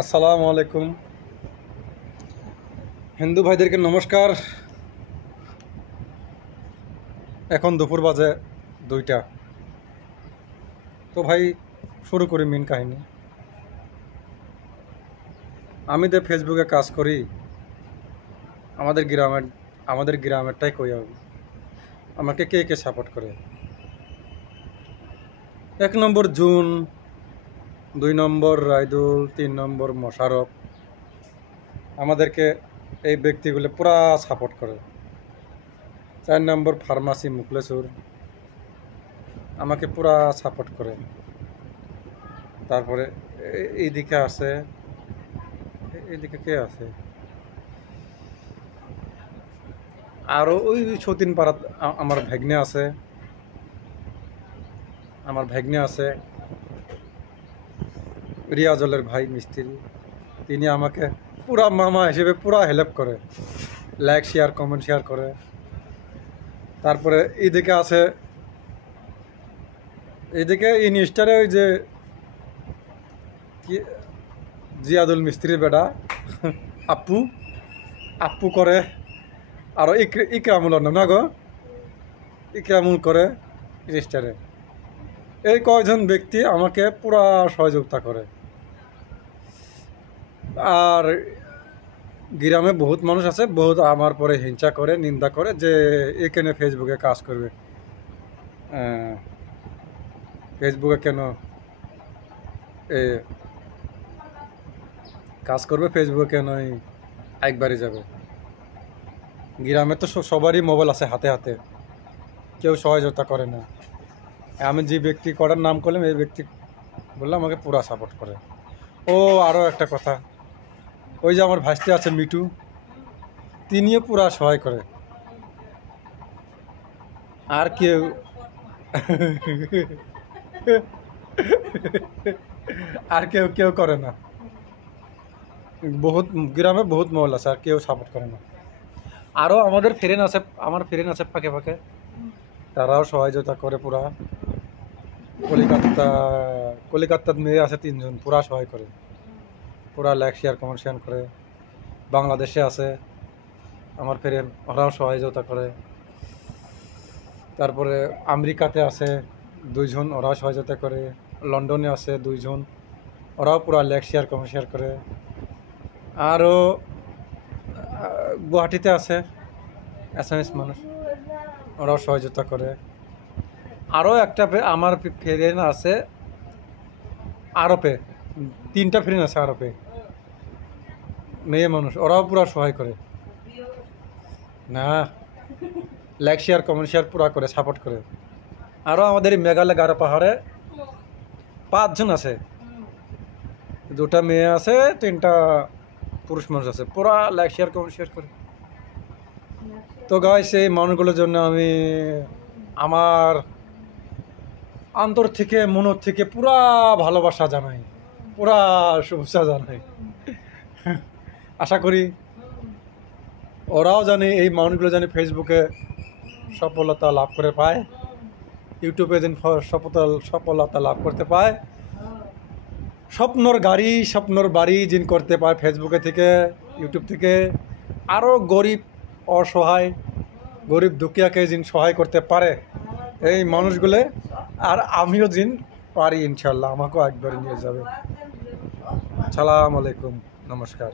আসসালামু আলাইকুম হিন্দু ভাইদেরকে নমস্কার। এখন দুপুর বাজে 2টা। তো ভাই শুরু করি মেন কাহিনী। আমি তো ফেসবুকে কাজ করি। আমাদের গ্রামেরটাই কই আমি। আমাকে কে কে সাপোর্ট করে? 1 নম্বর জুন, 2 নম্বর রাইদুল, 3 নম্বর মোশারফ। আমাদেরকে এই ব্যক্তিগুলো পুরা সাপোর্ট করে। 4 নম্বর ফার্মাসি মুখলেসুর আমাকে পুরা সাপোর্ট করে। তারপরে এইদিকে আছে, এইদিকে কে আছে? আরও ওই সতীন পাড়াত আমার ভাগ্নে আছে রিয়াজলের ভাই মিস্ত্রি। তিনি আমাকে পুরা মামা হিসেবে পুরা হেল্প করে, লাইক শেয়ার কমেন্ট শেয়ার করে। তারপরে এইদিকে ইনস্টারে ওই যে কি জিয়াদুল মিস্ত্রির বেটা আপু আপু করে। আরও ইকরামুল নাম না গো, ইকরামুল করে ইনস্টারে। এই কয়জন ব্যক্তি আমাকে পুরা সহযোগিতা করে। আর গ্রামে বহুত মানুষ আছে, বহুত আমার পরে হিংসা করে, নিন্দা করে যে এখানে ফেসবুকে কাজ করবে, ফেসবুকে কেন কাজ করবে, ফেসবুকে কেন একবারই যাবে। গ্রামে তো সবারই মোবাইল আছে হাতে হাতে, কেউ সহযোগিতা করে না। আমি যে ব্যক্তি করার নাম করলাম, এই ব্যক্তি বললাম আমাকে পুরা সাপোর্ট করে। ও আরও একটা কথা, ওই যে আমার ভাইস্তে আছে মিটু, তিনিও পুরা সহায় করে। আর কেউ আর কেউ কেউ করে না। বহুত গ্রামে বহুত মহল আছে, আর কেউ সাপোর্ট করে না। আরও আমার ফ্রেন্ড আছে ফাঁকে ফাঁকে, তারাও সহযোগিতা করে পুরা। কলিকাতার মেয়ে আছে 3জন, পুরা সহায় করে, পুরা লাইক শেয়ার কমেন্ট শেয়ার করে। বাংলাদেশে আছে আমার ফ্রেন্ড, ওরাও সহযোগিতা করে। তারপরে আমেরিকাতে আছে 2জন, ওরাও সহযোগিতা করে। লন্ডনে আছে 2জন, ওরাও পুরা লাইক শেয়ার কমেন্ট শেয়ার করে। আরও গুয়াহাটিতে আছে এসএমএস মানুষ, ওরাও সহযোগিতা করে। আরও একটা আমার ফ্রেন্ড আছে আরবে, 3টা ফ্রেন্ড আছে আরবে, মেয়ে মানুষ, ওরাও পুরা সহায় করে। না, লাইক শেয়ার কমেন্ট শেয়ার পুরা করে, সাপোর্ট করে। আরও আমাদের মেঘালয় গারো পাহাড়ে 5জন আছে, 2টা মেয়ে আছে, 3টা পুরুষ মানুষ আছে, পুরা লাইক শেয়ার কমেন্ট শেয়ার করে। তো গাইস, এই মানুষগুলোর জন্য আমি আমার অন্তর থেকে, মনের থেকে পুরা ভালোবাসা জানাই, পুরা শুভেচ্ছা জানাই। আশা করি ওরাও জানে, এই মানুষগুলো জানে ফেসবুকে সফলতা লাভ করে পায়, ইউটিউবে যেন সফলতা লাভ করতে পায়, স্বপ্নর গাড়ি স্বপ্নর বাড়ি যেন করতে পায় ফেসবুকে থেকে, ইউটিউব থেকে। আরও গরিব অসহায়, গরিব দুঃখিয়াকে যেন সহায় করতে পারে এই মানুষগুলো। আর আমিও যেন পারি, ইনশাল্লাহ আমাকেও একবার নিয়ে যাবে। সালাম আলাইকুম, নমস্কার।